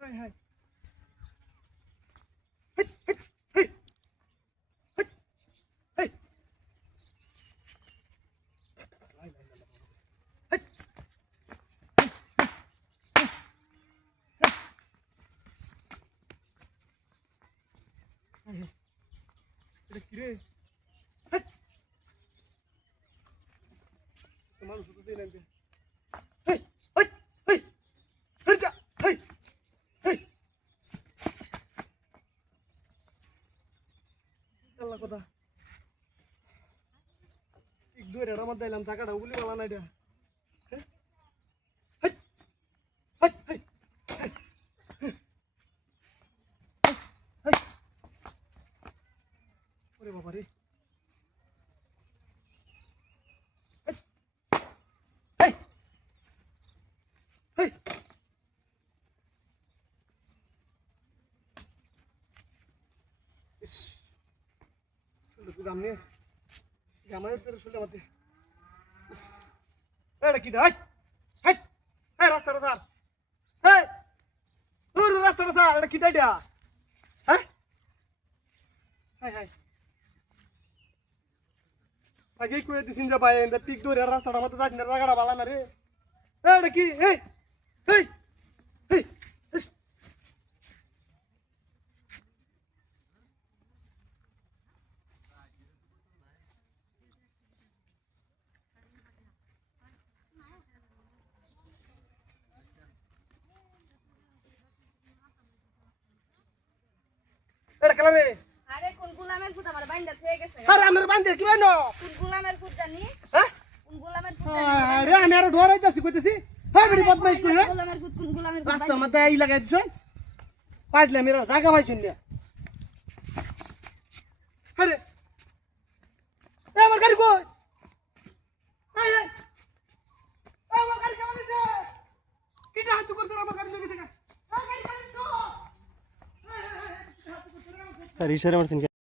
High high এটা কি রে মানুষ তো দিন আনতে হেই হেই হেই হেই যা হেই হেই আল্লাহ কথা ঠিক ধরে আমার দিলাম টাকাটা বলি বলা না এটা হেই হেই হেই হেই ওরে বাবা রে হেই হেই গামনে গামায় শুনলে মতে এটা কি দেখ হেই হেই রাস্তাটা স্যার হেই দূর রাস্তাটা স্যার এটা কি দেয়া হ্যাঁ হাই হাই আগে কই দিছিন যা ভাই এন্ড ঠিক দূর রাস্তাটা মতে যাই না জায়গাটা ভালো না রে এটা কি এই এই এই এটা কেন রে আরে কোন গোলামের ফুট আমার বাইন্দা থেকে গেছে আরে আমার বান্দে কি বাইনো কোন গোলামের ফুট জানি হ্যাঁ কোন গোলামের ফুট আরে আমি আর ডরাইতাছি কইতেছি হ্যাঁ বিড়ি বদমাইশ কই রে গোলামের ফুট কোন গোলামের ফুট রাস্তার মধ্যে এই লাগাই দিছ পাইলে মেরা জায়গা পাইছুন না আরে এ আমার গাড়ি কই এই এই আমার গাড়ি কেমন দিছে কিটা হাত করতে আমার গাড়ি লেগে গেছে গাড়ি গাড়ি তো স্যার ইশারা মারছেন।